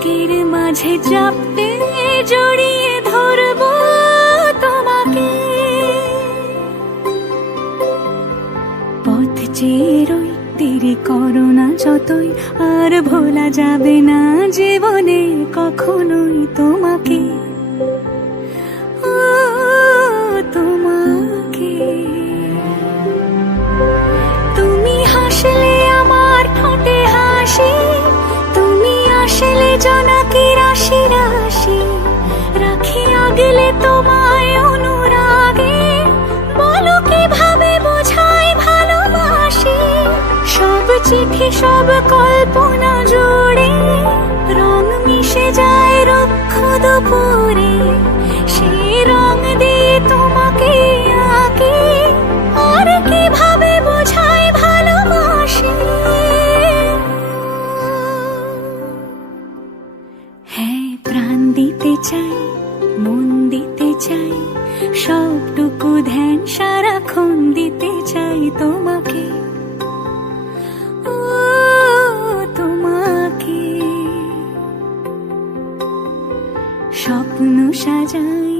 বুকের মাঝে চাপতে জড়িয়ে ধরবো তোমাকে, পথ চেয়ে রই দেরি করো না যতই, আর ভোলা যাবে না জীবনে কখনোই তোমাকে, ও তোমাকে। তুমি হাসলে আমার ঠোঁটে হাসি, তুমি আসলে জোনাকি রাশি রাশি, রাখি আগলে তোমায় অনুরাগে, বলো কিভাবে বোঝাই ভালোবাসি। সব চিঠি সব কল্পনা জুড়ে রং মিশে যায় রুক্ষ দুপুরে, সেই রং দিয়ে তোমাকে আঁকি, আর কিভাবে বোঝাই ভালোবাসি। হ্যাঁ, প্রাণ দিতে চাই, মন দিতে চাই, সবটুকু ধ্যান সারাক্ষণ দিতে চাই তোমাকে, ও তোমাকে। স্বপ্ন সাজাই